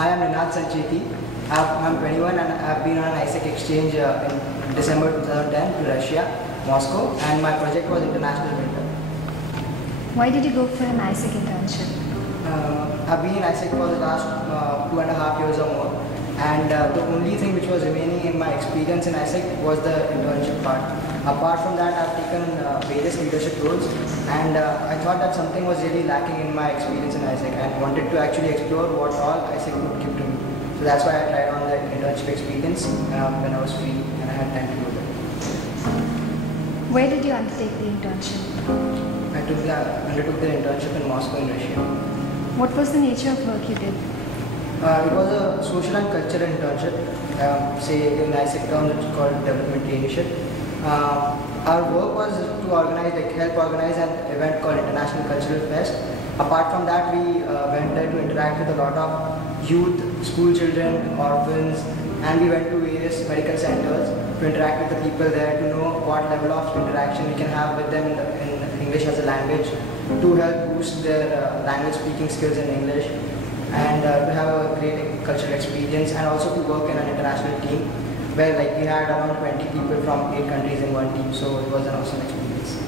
Hi, I'm Sancheti. I'm 21 and I've been on an AIESEC exchange in December 2010 to Russia, Moscow, and my project was International Winter. Why did you go for an AIESEC internship? I've been in AIESEC for the last 2.5 years or more, and the only thing which was remaining in my experience in AIESEC was the internship part. Apart from that, I've taken various leadership roles, and I thought that something was really lacking in my experience in AIESEC and wanted to actually explore what all AIESEC could give to me. So that's why I tried on the internship experience when I was free and I had time to do that. Where did you undertake the internship? I undertook the internship in Moscow in Russia. What was the nature of work you did? It was a social and cultural internship. Say in AIESEC terms, it's called development traineeship. Our work was to organize, help organize an event called International Cultural Fest. Apart from that, we went there to interact with a lot of youth, school children, orphans, and we went to various medical centers to interact with the people there to know what level of interaction we can have with them in English as a language, to help boost their language speaking skills in English, and to have a great cultural experience, and also to work in an international team where we had around 20 people from 8 countries in one team, so it was an awesome experience.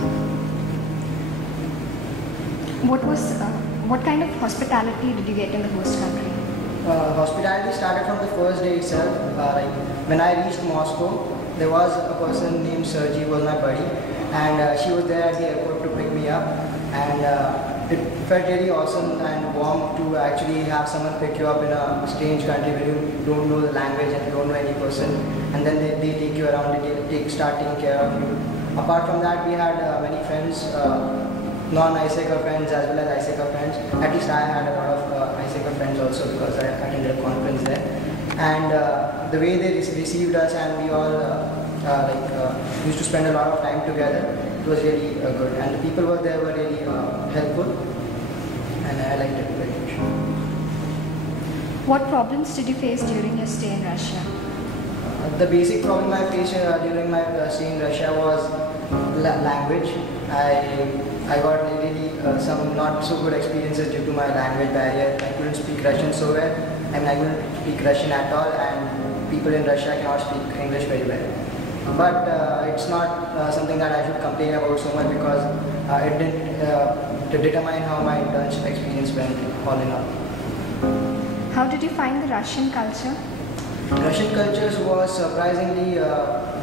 What kind of hospitality did you get in the host country? Hospitality started from the first day itself. When I reached Moscow, there was a person named Sergey, was my buddy, and she was there at the airport to pick me up, and it felt really awesome and warm to actually have someone pick you up in a strange country where you don't know the language and you don't know any person, and then they take you around and start taking care of you. Apart from that, we had many friends, non-AIESEC friends as well as AIESEC friends. At least I had a lot of AIESEC friends also because I attended a conference there. And the way they received us, and we all used to spend a lot of time together, it was really good. And the people were there were really helpful, and I liked it very much. What problems did you face during your stay in Russia? The basic problem I faced during my stay in Russia was language. I got really some not so good experiences due to my language barrier. I couldn't speak Russian so well, and I couldn't speak Russian at all, and people in Russia cannot speak English very well. But it's not something that I should complain about so much because it didn't determine how my internship experience went all in all. How did you find the Russian culture? Russian culture was surprisingly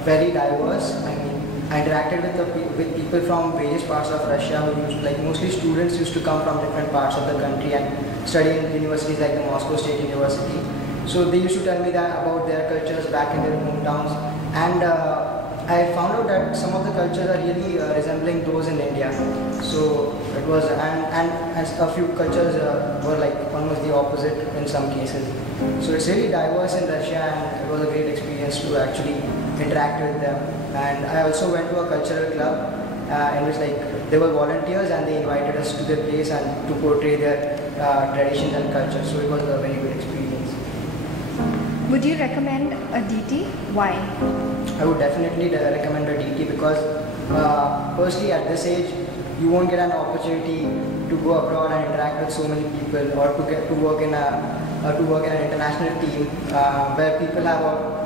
very diverse. I mean, I interacted with people from various parts of Russia who mostly students used to come from different parts of the country and study in universities like the Moscow State University. So they used to tell me that about their cultures back in their hometowns, and I found out that some of the cultures are really resembling those in India. So it was, and a few cultures were almost the opposite in some cases. So it's really diverse in Russia, and it was a great experience to actually interact with them. And I also went to a cultural club in which they were volunteers and they invited us to their place and to portray their traditions and culture. So it was a very good experience. Would you recommend a DT? Why? I would definitely recommend a DT because firstly at this age you won't get an opportunity to go abroad and interact with so many people, or to get to work in an international team where people have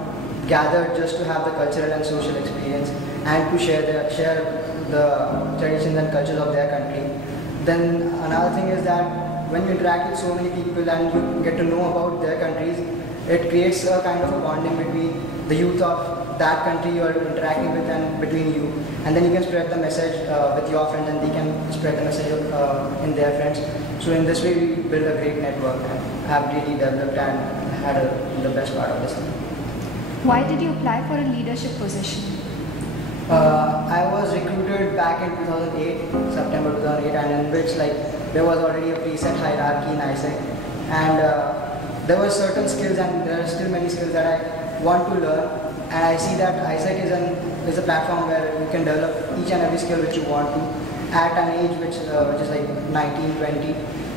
gathered just to have the cultural and social experience and to share the traditions and cultures of their country. Then another thing is that when you interact with so many people and you get to know about their countries, it creates a kind of a bonding between the youth of that country you are interacting with and between you, and then you can spread the message with your friends and they can spread the message in their friends. So in this way we build a great network and have really developed and had the best part of this. Why did you apply for a leadership position? I was recruited back in 2008, September 2008, and in which there was already a preset hierarchy in AIESEC, and there were certain skills, and there are still many skills that I want to learn, and I see that AIESEC is a platform where you can develop each and every skill which you want to at an age which is 19, 20.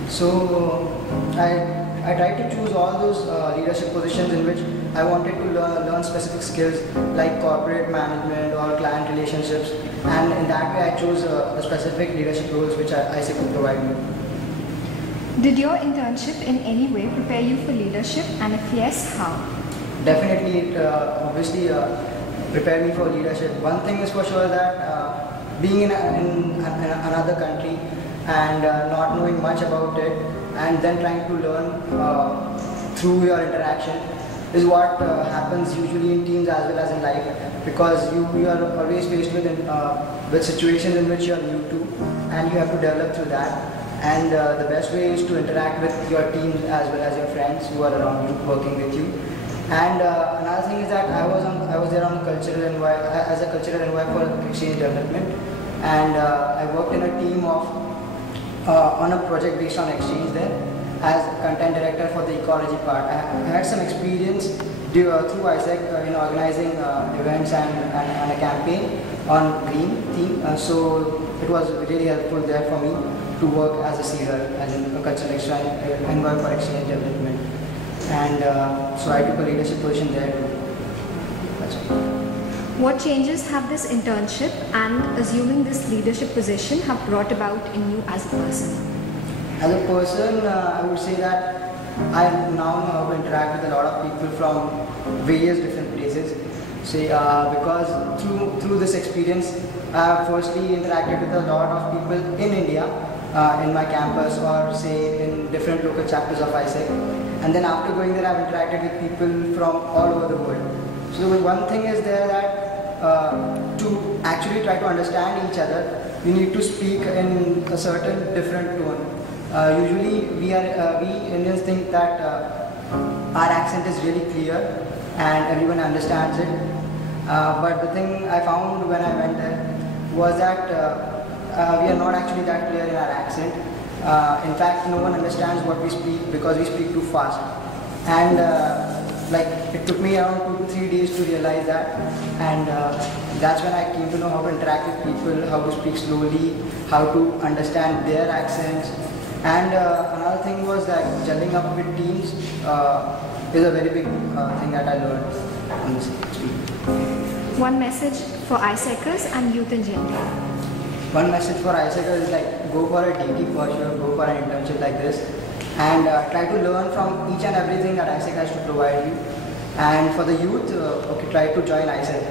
So I tried to choose all those leadership positions in which I wanted to learn specific skills like corporate management or client relationships, and in that way I chose the specific leadership roles which AIESEC could provide me. Did your internship in any way prepare you for leadership, and if yes, how? Definitely, it obviously prepared me for leadership. One thing is for sure that being in another country and not knowing much about it, and then trying to learn through your interaction is what happens usually in teams as well as in life, because you are always faced with situations in which you are new to, and you have to develop through that. And the best way is to interact with your teams as well as your friends who are around you, working with you. And another thing is that I was there on a cultural envoy as a cultural envoy for exchange development, and I worked in a team of on a project based on exchange there as content director for the ecology part. I had some experience through AIESEC in organizing events and a campaign on green theme, so it was really helpful there for me to work as a seer, as in a cultural envoy for exchange development. And so I took a leadership position there too. That's all. What changes have this internship and assuming this leadership position have brought about in you as a person? As a person, I would say that I now know how to interact with a lot of people from various different places. Say, because through this experience, I have firstly interacted with a lot of people in India, in my campus, or say in different local chapters of AIESEC. And then after going there, I've interacted with people from all over the world. So one thing is there that to actually try to understand each other, you need to speak in a certain different tone. Usually we Indians think that our accent is really clear and everyone understands it. But the thing I found when I went there was that we are not actually that clear in our accent. In fact, no one understands what we speak because we speak too fast. And like it took me around 2 to 3 days to realize that. And that's when I came to know how to interact with people, how to speak slowly, how to understand their accents. And another thing was that gelling up with teams is a very big thing that I learned on this experience. One message for AIESECers and youth in general. One message for AIESECers is like go for a DT for sure, go for an internship like this, and try to learn from each and everything that AIESEC has to provide you. And for the youth, okay, try to join AIESEC.